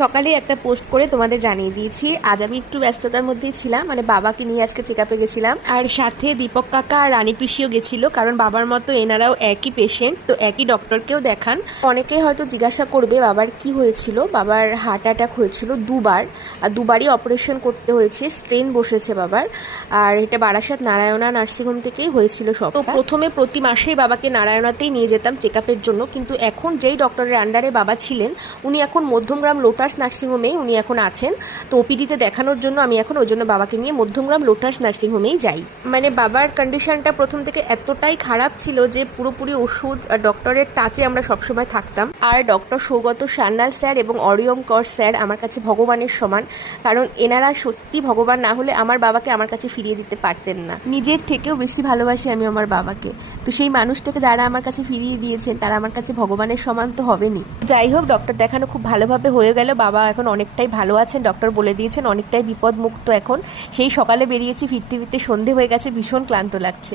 সকালে একটা পোস্ট করে তোমাদের জানিয়ে দিয়েছি। আজ আমি একটু ব্যস্ততার মধ্যেই ছিলাম, মানে বাবাকে নিয়ে আজকে চেক আপে গেছিলাম, আর সাথে দীপক কাকা আর রানী পিসিও গেছিল, কারণ বাবার মতো এনারাও একই পেশেন্ট, তো একই ডক্টরকেও দেখান। অনেকেই হয়তো জিজ্ঞাসা করবে বাবার কি হয়েছিল। বাবার হার্ট অ্যাটাক হয়েছিল দুবার, আর দুবারই অপারেশন করতে হয়েছে, স্ট্রেন বসেছে বাবার। আর এটা বারাসাত নারায়ণা নার্সিংহোম থেকেই হয়েছিল সব। তো প্রথমে প্রতি মাসেই বাবাকে নারায়ণাতেই নিয়ে যেতাম চেক আপের জন্য, কিন্তু এখন যেই ডক্টরের আন্ডারে বাবা ছিলেন উনি এখন মধ্যমগ্রাম লোটাস নার্সিংহোমেই উনি এখন আছেন। তো ওপিডিতে দেখানোর জন্য আমি এখন ওই জন্য বাবাকে নিয়ে মধ্যমগ্রাম লোটাস নার্সিংহোমেই যাই। মানে বাবার কন্ডিশনটা প্রথম থেকে এতটাই খারাপ ছিল যে পুরোপুরি ওষুধ আর ডক্টরের টাচে আমরা সবসময় থাকতাম। আর ডক্টর সৌগত সান্যাল স্যার এবং অরিয়ম কর স্যার আমার কাছে ভগবানের সমান, কারণ এনারা সত্যি ভগবান না হলে আমার বাবাকে আমার কাছে ফিরিয়ে দিতে পারতেন না। নিজের থেকেও বেশি ভালোবাসি আমি আমার বাবাকে, তো সেই মানুষটাকে যারা আমার কাছে ফিরিয়ে দিয়েছেন তারা আমার কাছে ভগবানের সমান তো হবেনি। যাই হোক, ডক্টর দেখানো খুব ভালোভাবে হয়ে গেল। বাবা এখন অনেকটাই ভালো আছেন, ডক্টর বলে দিয়েছেন অনেকটাই বিপদমুক্ত এখন। সেই সকালে বেরিয়েছি, ফিরতে ফিরতে সন্ধে হয়ে গেছে, ভীষণ ক্লান্ত লাগছে।